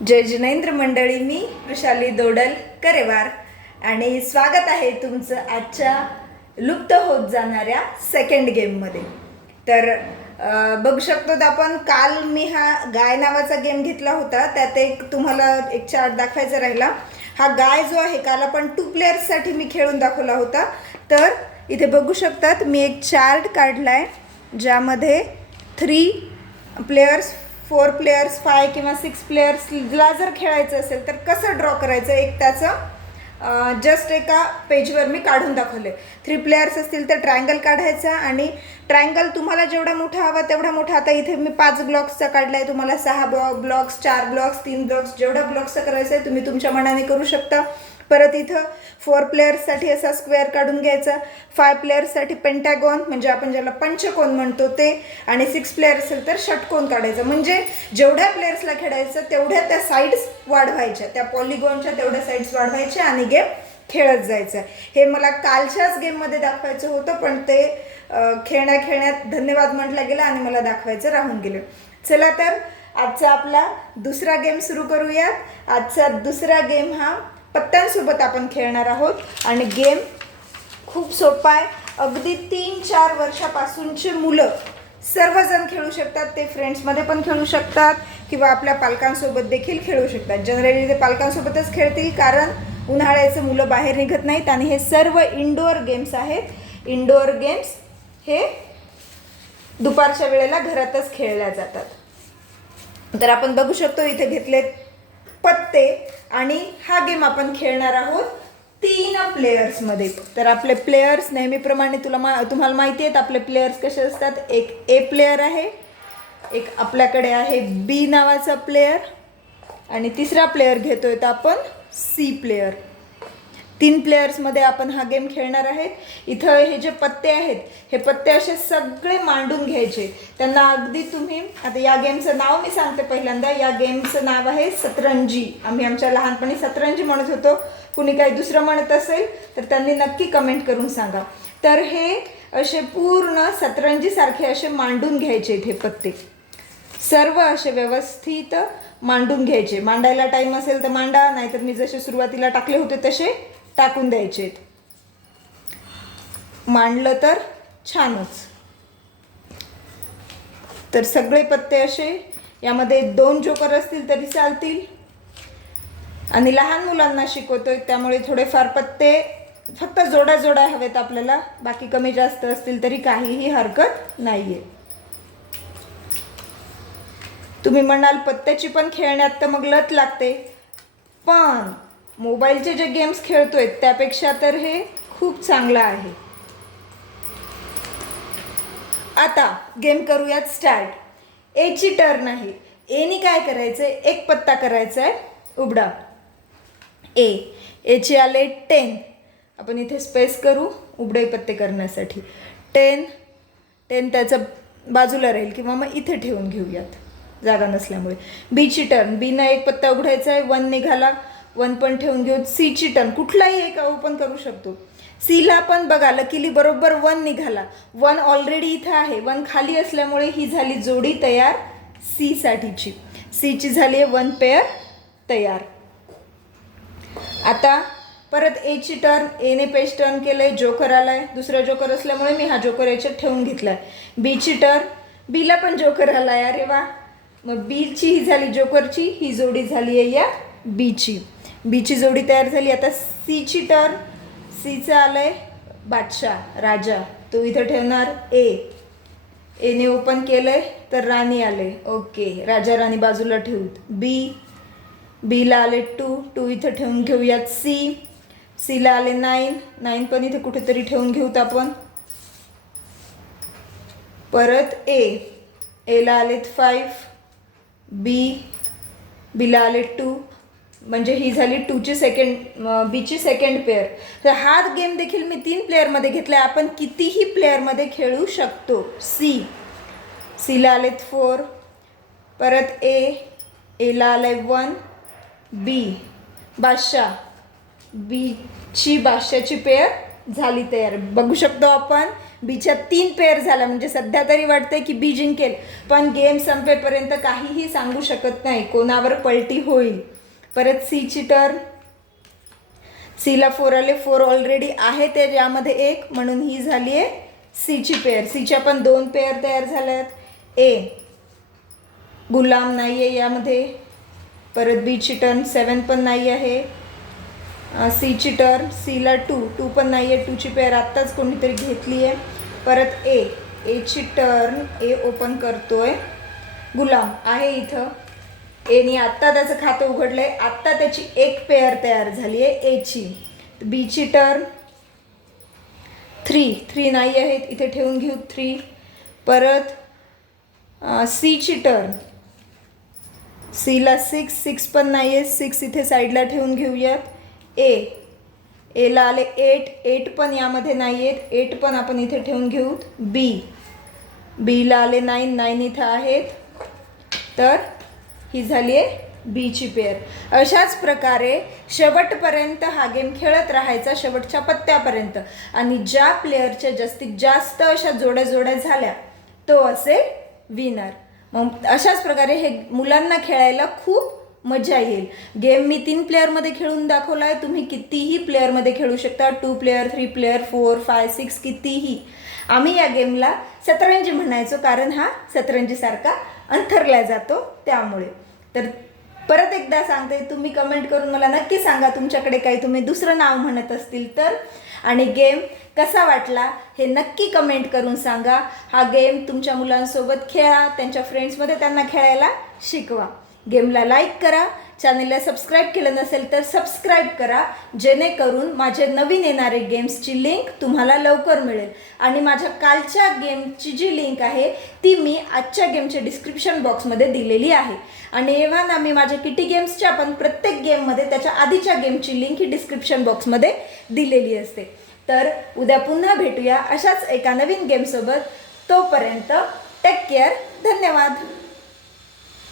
जय जिनेंद्र मंडळी मी वृषाली दोडल करेवार. आणि स्वागत आहे तुमचं आजच्या लुप्त होत जाणाऱ्या सेकंड गेममध्ये तर बघू शकतो आपण काल मी हा गाय नावाचा गेम घेतला होता. त्यात एक तुम्हाला एक चार्ट दाखवायचा राहिला. हा गाय जो आहे काल आपण टू प्लेयर्ससाठी मी खेळून दाखवला होता. तर इथे बघू शकतात मी एक चार्ट काढला आहे ज्यामध्ये three players four players five किंवा सिक्स प्लेयर्सला जर खेळायचं असेल तर कसं ड्रॉ करायचं? एक त्याचं जस्ट एका पेजवर मी काढून दाखवले थ्री प्लेयर्स असतील तर ट्रायंगल काढायचा आणि ट्रायंगल तुम्हाला जेवढा मोठा हवा तेवढा मोठा. आता इथे मी पाच ब्लॉक्सचा काढला आहे तुम्हाला सहा ब्लॉ ब्लॉक्स चार ब्लॉक्स तीन ब्लॉक्स जेवढा ब्लॉक्सचा करायचा आहे तुम्ही तुमच्या मनाने करू शकता. परत इथं फोर प्लेयर्ससाठी असा स्क्वेअर काढून घ्यायचा. फाय प्लेयर्ससाठी पेंटॅगॉन म्हणजे आपण ज्याला पंचकोन म्हणतो ते आणि सिक्स प्लेयर असेल तर षटकोन काढायचं. म्हणजे जेवढ्या प्लेयर्सला खेळायचं तेवढ्या त्या साईड्स वाढवायच्या. त्या पॉलिगॉनच्या तेवढ्या साईड्स वाढवायच्या आणि गेम खेळत जायचं. हे मला कालच्याच गेममध्ये दाखवायचं होतं पण ते खेळण्या खेळण्यात धन्यवाद म्हटलं गेलं आणि मला दाखवायचं राहून गेलं. चला तर आजचा आपला दुसरा गेम सुरू करूयात. आजचा दुसरा गेम हा पत्त्यांसोबत आपण खेळणार आहोत. आणि गेम खूप सोपा आहे. अगदी तीन चार वर्षापासूनचे मुलं सर्वजण खेळू शकतात. ते फ्रेंड्समध्ये पण खेळू शकतात किंवा आपल्या पालकांसोबत देखील खेळू शकतात. जनरली ते पालकांसोबतच खेळतील कारण उन्हाळ्याचे मुलं बाहेर निघत नाहीत आणि हे सर्व इनडोअर गेम्स आहेत. इनडोअर गेम्स हे दुपारच्या वेळेला घरातच खेळल्या जातात. तर आपण बघू शकतो इथे घेतले पत्ते आणि हा गेम आपण खेळणार आहोत तीन प्लेयर्समध्ये तर आपले प्लेयर्स नेहमीप्रमाणे तुला मा तुम्हाला माहिती आहेत आपले प्लेयर्स कसे असतात? एक ए प्लेयर आहे एक आपल्याकडे आहे बी नावाचा प्लेयर आणि तिसरा प्लेयर घेतोय तर आपण सी प्लेयर तीन प्लेयर्समध्ये आपण हा गेम खेळणार आहे. इथं हे जे पत्ते आहेत हे पत्ते असे सगळे मांडून घ्यायचे. त्यांना अगदी तुम्ही आता या गेमचं नाव मी सांगते पहिल्यांदा. या गेमचं नाव आहे सतरंजी. आम्ही आमच्या लहानपणी सतरंजी म्हणत होतो. कुणी काही दुसरं म्हणत असेल तर त्यांनी नक्की कमेंट करून सांगा. तर हे असे पूर्ण सतरंजीसारखे असे मांडून घ्यायचे इथे पत्ते. सर्व असे व्यवस्थित मांडून घ्यायचे. मांडायला टाईम असेल तर मांडा नाहीतर मी जसे सुरुवातीला टाकले होते तसे टाकून द्यायचे मांडलं तर छानच. तर सगळे पत्ते असे यामध्ये दोन जोकर असतील तरी चालतील. आणि लहान मुलांना शिकवतोय त्यामुळे थोडेफार पत्ते फक्त जोड्या जोड्या हवेत आपल्याला बाकी कमी जास्त असतील तरी काहीही हरकत नाही आहे तुम्ही म्हणाल पत्त्याची पण खेळण्यात तर मग लत लागते. पण मोबाईलचे जे गेम्स खेळतोय त्यापेक्षा तर हे खूप चांगलं आहे. आता गेम करूयात स्टार्ट. एची टर्न आहे. एनी काय करायचं आहे एक पत्ता करायचा आहे उबडा ए एचे आले टेन आपण इथे स्पेस करू. उबडे पत्ते करण्यासाठी. टेन टेन त्याचं बाजूला राहील किंवा मग इथे ठेवून घेऊयात. जागा नसल्यामुळे. बीची टर्न बीनं एक पत्ता उघडायचा आहे वन निघाला. वन पण ठेवून घेऊ. सीची टर्न कुठलाही एक ओपन करू शकतो. सीला पण बघा लकीली बरोबर वन निघाला. वन ऑलरेडी इथं आहे. वन खाली असल्यामुळे ही झाली जोडी तयार सीसाठीची सीची झाली आहे वन पेअर तयार. आता परत एची टर्न एने पेज टर्न केलंय. जोकर आलाय. दुसरा जोकर असल्यामुळे मी हा जोकर याच्यात ठेवून घेतलाय. बीची टर्न बीला पण जोकर आलाय. अरे वा. मग बीची ही झाली जोकरची ही जोडी झाली आहे या बीची बीची जोडी तयार झाली. आता सीची टर्न सीचं आलं आहे बादशाह राजा. तो इथं ठेवणार ए एने ओपन केलं आहे तर राणी आले. ओके राजा राणी बाजूला ठेवूत बी बीला आले टू टू इथं ठेवून घेऊयात सी सीला आले नाईन नाईन पण इथे कुठेतरी ठेवून घेऊत आपण. परत ए एला आलेत फाईव्ह बी बीला आले टू म्हणजे ही झाली टूची सेकंड बीची सेकंड पेअर तर हा गेम देखील मी तीन प्लेअरमध्ये घेतला आहे आपण कितीही प्लेअरमध्ये खेळू शकतो. सी सीला आलेत फोर परत ए एला आलंय वन बी बादशाह बीची बादशाची पेअर झाली तयार. बघू शकतो आपण. बीच्या तीन पेअर झाला. म्हणजे सध्या तरी वाटतंय की बी जिंकेल. पण गेम संपेपर्यंत काहीही सांगू शकत नाही. कोणावर पलटी होईल. परत सीची टर्न सीला फोर आले फोर ऑलरेडी आहे ते यामध्ये एक म्हणून ही झाली आहे सीची पेअर सीच्या पण दोन पेअर तयार झाल्या आहेत ए गुलाम नाही आहे यामध्ये. परत बीची टर्न सेवन पण नाही आहे. सीची टर्न सीला टू टू पण नाही आहे टूची पेअर आत्ताच कोणीतरी घेतली आहे. परत ए एची टर्न ए ओपन करतो आहे गुलाम आहे इथं. एने आत्ता त्याचं खातं उघडलं आहे आत्ता त्याची एक पेअर तयार झाली आहे एची बीची टर्न थ्री थ्री नाही आहेत. इथे ठेवून घेऊ. थ्री परत सीची टर्न सीला सिक्स सिक्स पण नाही आहे सिक्स इथे साईडला ठेवून घेऊयात. ए एला आले एट एट पण यामध्ये नाही आहेत एट पण आपण इथे ठेवून घेऊ. बी बीला आले नाईन नाईन इथं आहेत. तर ही झाली आहे बीची पेअर. अशाच प्रकारे शेवटपर्यंत हा गेम खेळत राहायचा शेवटच्या पत्त्यापर्यंत. आणि ज्या प्लेअरच्या जास्तीत जास्त अशा जोड्या जोड्या झाल्या तो असेल विनर मग अशाच प्रकारे हे मुलांना खेळायला खूप मजा येईल. गेम मी तीन प्लेअरमध्ये खेळून दाखवला आहे तुम्ही कितीही प्लेअरमध्ये खेळू शकता. Two player three player four five six कितीही. आम्ही या गेमला सतरंजी म्हणायचो कारण हा सतरंजीसारखा अंथरला जातो त्यामुळे. तर परत एकदा सांगते तुम्ही कमेंट करून मला नक्की सांगा तुमच्याकडे काही तुम्ही दुसरं नाव म्हणत असतील तर. आणि गेम कसा वाटला हे नक्की कमेंट करून सांगा. हा गेम तुमच्या मुलांसोबत खेळा त्यांच्या फ्रेंड्समध्ये त्यांना खेळायला शिकवा. गेमला लाईक करा चॅनलला सबस्क्राईब केलं नसेल तर सबस्क्राईब करा जेणेकरून माझे नवीन येणारे गेम्सची लिंक तुम्हाला लवकर मिळेल. आणि माझ्या कालच्या गेमची जी लिंक आहे ती मी आजच्या गेमच्या डिस्क्रिप्शन बॉक्समध्ये दिलेली आहे. आणि एव्हा ना मी माझ्या किटी गेम्सच्या पण प्रत्येक गेममध्ये त्याच्या आधीच्या गेमची लिंक ही डिस्क्रिप्शन बॉक्समध्ये दिलेली असते. तर उद्या पुन्हा भेटूया अशाच एका नवीन गेमसोबत. तोपर्यंत टेक केअर धन्यवाद.